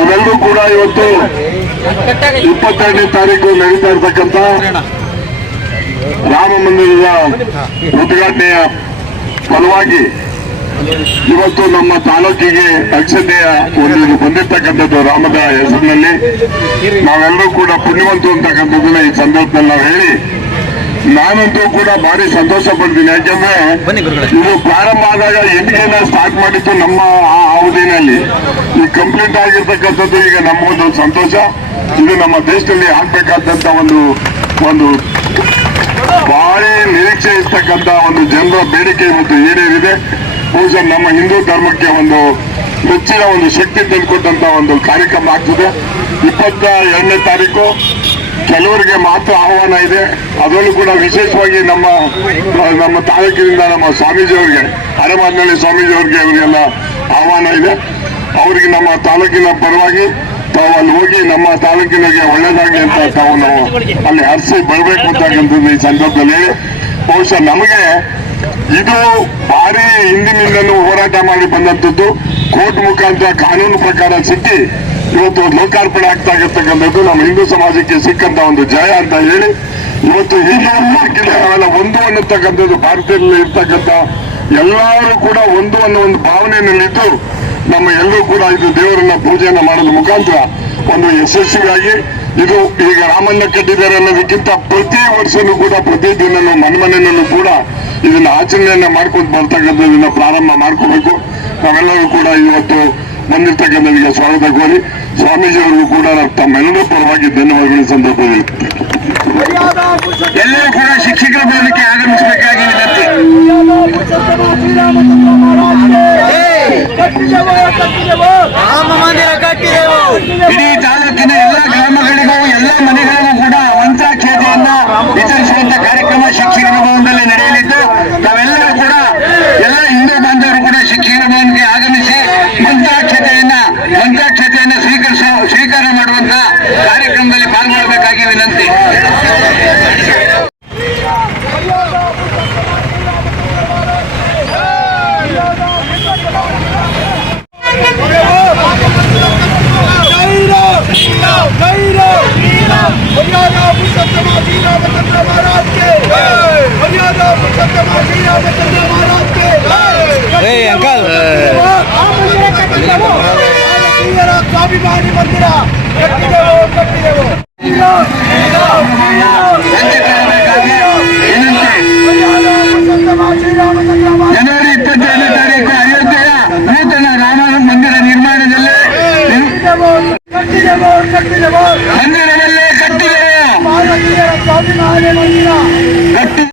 ನಾವೆಲ್ಲರೂ ಕೂಡ ಇವತ್ತು ಇಪ್ಪತ್ತೆರಡನೇ ತಾರೀಕು ನಡೀತಾ ಇರ್ತಕ್ಕಂಥ ರಾಮ ಮಂದಿರದ ಉದ್ಘಾಟನೆಯ ಫಲವಾಗಿ ಇವತ್ತು ನಮ್ಮ ತಾಲೂಕಿಗೆ ಅಕ್ಷತೆಯ ಒಂದು ಬಂದಿರ್ತಕ್ಕಂಥದ್ದು ರಾಮದ ಹೆಸರಿನಲ್ಲಿ. ನಾವೆಲ್ಲರೂ ಕೂಡ ಪುಣ್ಯವಂತು ಅಂತಕ್ಕಂಥದ್ದನ್ನ ಈ ಸಂದರ್ಭದಲ್ಲಿ ನಾವು ಹೇಳಿ ನಾನಂತೂ ಕೂಡ ಭಾರಿ ಸಂತೋಷ ಪಡ್ತೀನಿ. ಯಾಕೆಂದ್ರೆ ಇದು ಪ್ರಾರಂಭ ಆದಾಗ ಎಂಟಿಗೆನ ಸ್ಟಾರ್ಟ್ ಮಾಡಿತ್ತು ನಮ್ಮ ಆ ಅವಧಿನಲ್ಲಿ. ಈ ಕಂಪ್ಲೀಟ್ ಆಗಿರ್ತಕ್ಕಂಥದ್ದು ಈಗ ನಮ್ಮ ಒಂದು ಸಂತೋಷ. ಇದು ನಮ್ಮ ದೇಶದಲ್ಲಿ ಆಗ್ಬೇಕಾದಂತ ಒಂದು ಒಂದು ಭಾರಿ ನಿರೀಕ್ಷೆ ಇರ್ತಕ್ಕಂಥ ಒಂದು ಜನರ ಬೇಡಿಕೆ ಮತ್ತು ಈಡೇರಿದೆ. ಬಹುಶಃ ನಮ್ಮ ಹಿಂದೂ ಧರ್ಮಕ್ಕೆ ಒಂದು ಹೆಚ್ಚಿನ ಒಂದು ಶಕ್ತಿ ತಂದುಕೊಟ್ಟಂತ ಒಂದು ಕಾರ್ಯಕ್ರಮ ಆಗ್ತದೆ. ಇಪ್ಪತ್ತ ಎರಡನೇ ತಾರೀಕು ಕೆಲವರಿಗೆ ಮಾತ್ರ ಆಹ್ವಾನ ಇದೆ. ಅದರಲ್ಲೂ ಕೂಡ ವಿಶೇಷವಾಗಿ ನಮ್ಮ ನಮ್ಮ ತಾಲೂಕಿನಿಂದ ನಮ್ಮ ಸ್ವಾಮೀಜಿಯವರಿಗೆ ಸ್ವಾಮೀಜಿ ಸ್ವಾಮೀಜಿಯವರಿಗೆ ಅವರಿಗೆಲ್ಲ ಆಹ್ವಾನ ಇದೆ. ಅವರಿಗೆ ನಮ್ಮ ತಾಲೂಕಿನ ಪರವಾಗಿ ತಾವು ಅಲ್ಲಿ ಹೋಗಿ ನಮ್ಮ ತಾಲೂಕಿನಗೆ ಒಳ್ಳೇದಾಗಲಿ ಅಂತ ತಾವು ನಾವು ಅಲ್ಲಿ ಹರಿಸಿ ಬರಬೇಕು ಅಂತಕ್ಕಂಥದ್ದು ಈ ಸಂದರ್ಭದಲ್ಲಿ ಬಹುಶಃ ನಮಗೆ ಇದು ಭಾರಿ ಹಿಂದಿನಿಂದಲೂ ಹೋರಾಟ ಮಾಡಿ ಬಂದಂಥದ್ದು. ಕೋರ್ಟ್ ಮುಖಾಂತರ ಕಾನೂನು ಪ್ರಕಾರ ಸಿಕ್ಕಿ ಇವತ್ತು ಲೋಕಾರ್ಪಣೆ ಆಗ್ತಾ ಇರ್ತಕ್ಕಂಥದ್ದು ನಮ್ಮ ಹಿಂದೂ ಸಮಾಜಕ್ಕೆ ಸಿಕ್ಕಂತ ಒಂದು ಜಯ ಅಂತ ಹೇಳಿ ಇವತ್ತು ನಾವೆಲ್ಲ ಒಂದು ಅನ್ನತಕ್ಕಂಥದ್ದು ಭಾರತದಲ್ಲಿ ಇರ್ತಕ್ಕಂಥ ಎಲ್ಲರೂ ಕೂಡ ಒಂದು ಅನ್ನೋ ಒಂದು ಭಾವನೆಯಲ್ಲಿದ್ದು ನಮ್ಮ ಎಲ್ಲರೂ ಕೂಡ ಇದು ದೇವರನ್ನ ಪೂಜೆಯನ್ನ ಮಾಡೋದ್ರ ಮುಖಾಂತರ ಒಂದು ಯಶಸ್ವಿಯಾಗಿ ಇದು ಈಗ ರಾಮನ್ನ ಕಟ್ಟಿದ್ದಾರೆ ಅನ್ನೋದಕ್ಕಿಂತ ಪ್ರತಿ ವರ್ಷನೂ ಕೂಡ, ಪ್ರತಿ ದಿನನೂ ಮನೆ ಮನೆಯಲ್ಲೂ ಕೂಡ ಇದನ್ನ ಆಚರಣೆಯನ್ನ ಮಾಡ್ಕೊಂಡು ಬರ್ತಕ್ಕಂಥದನ್ನ ಪ್ರಾರಂಭ ಮಾಡ್ಕೋಬೇಕು. ನಾವೆಲ್ಲರೂ ಕೂಡ ಇವತ್ತು ಬಂದಿರ್ತಕ್ಕಂಥವರಿಗೆ ಸ್ವಾಗತ ಕೋರಿ ಸ್ವಾಮೀಜಿಯವರಿಗೂ ಕೂಡ ತಮ್ಮೆಲ್ಲರೂ ಪರವಾಗಿ ಧನ್ಯವಾದಗಳು ಸಂದರ್ಭದಲ್ಲಿ ಎಲ್ಲರೂ ಕೂಡ ಶಿಕ್ಷಕರ ಭವನಕ್ಕೆ ಆಗಮಿಸಬೇಕಾಗಿ ವಿನಂತಿ के अंकल ಭಾರತೀಯರ ಸ್ವಾಭಿಮಾನಿ ಮಂದಿರ ಕಟ್ಟಿದೆವು ಕಟ್ಟಿದೆವು കത്തിലവോ കത്തിലവോ കത്തിലവോ